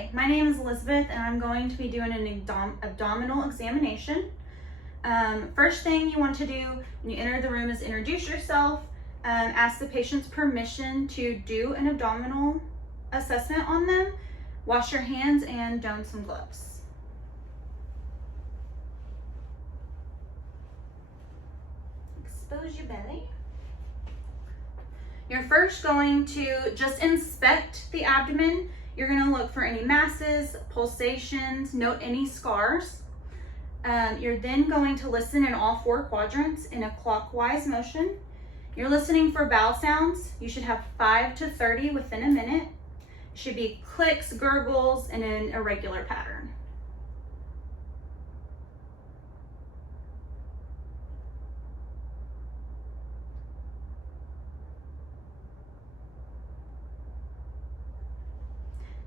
Hi, my name is Elizabeth and I'm going to be doing an abdominal examination. First thing you want to do when you enter the room is introduce yourself, ask the patient's permission to do an abdominal assessment on them, wash your hands and don some gloves. Expose your belly. You're first going to just inspect the abdomen. You're going to look for any masses, pulsations, note any scars. You're then going to listen in all 4 quadrants in a clockwise motion. You're listening for bowel sounds. You should have 5 to 30 within a minute. Should be clicks, gurgles, in an irregular pattern.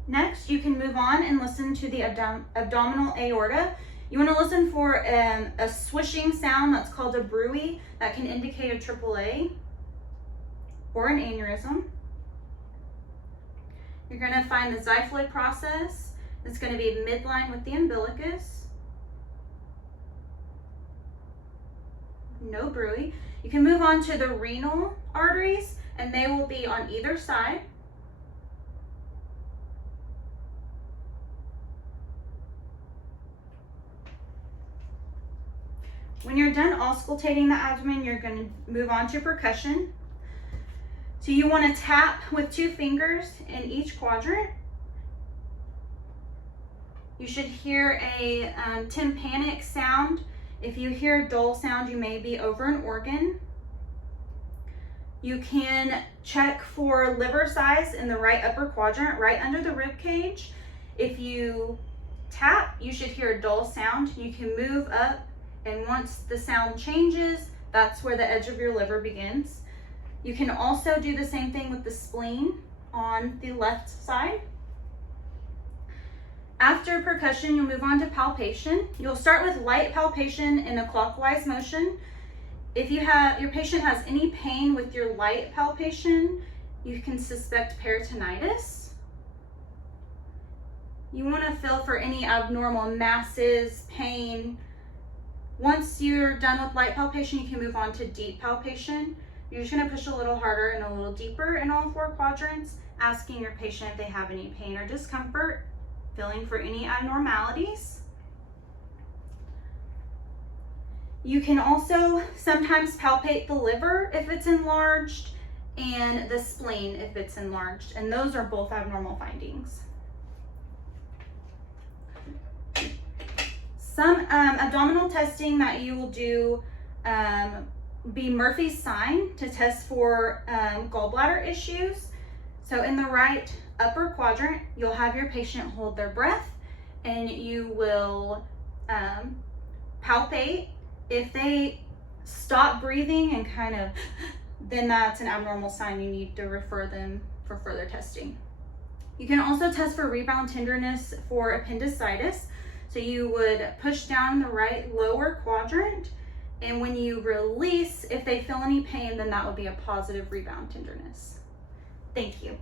Next, you can move on and listen to the abdominal aorta. You want to listen for a swishing sound that's called a bruit that can indicate a AAA or an aneurysm. You're going to find the xiphoid process. It's going to be midline with the umbilicus. No bruit. You can move on to the renal arteries, and they will be on either side. When you're done auscultating the abdomen, you're going to move on to percussion. So you want to tap with 2 fingers in each quadrant. You should hear a tympanic sound. If you hear a dull sound, you may be over an organ. You can check for liver size in the right upper quadrant, right under the rib cage. If you tap, you should hear a dull sound. You can move up, and once the sound changes, that's where the edge of your liver begins. You can also do the same thing with the spleen on the left side. After percussion, you'll move on to palpation. You'll start with light palpation in a clockwise motion. If your patient has any pain with your light palpation, you can suspect peritonitis. You want to feel for any abnormal masses, pain. Once you're done with light palpation, you can move on to deep palpation. You're just going to push a little harder and a little deeper in all 4 quadrants, asking your patient if they have any pain or discomfort, feeling for any abnormalities. You can also sometimes palpate the liver if it's enlarged and the spleen if it's enlarged, and those are both abnormal findings. Some abdominal testing that you will do be Murphy's sign to test for gallbladder issues. So in the right upper quadrant, you'll have your patient hold their breath, and you will palpate. If they stop breathing and then that's an abnormal sign. You need to refer them for further testing. You can also test for rebound tenderness for appendicitis. So you would push down the right lower quadrant, and when you release, if they feel any pain, then that would be a positive rebound tenderness. Thank you.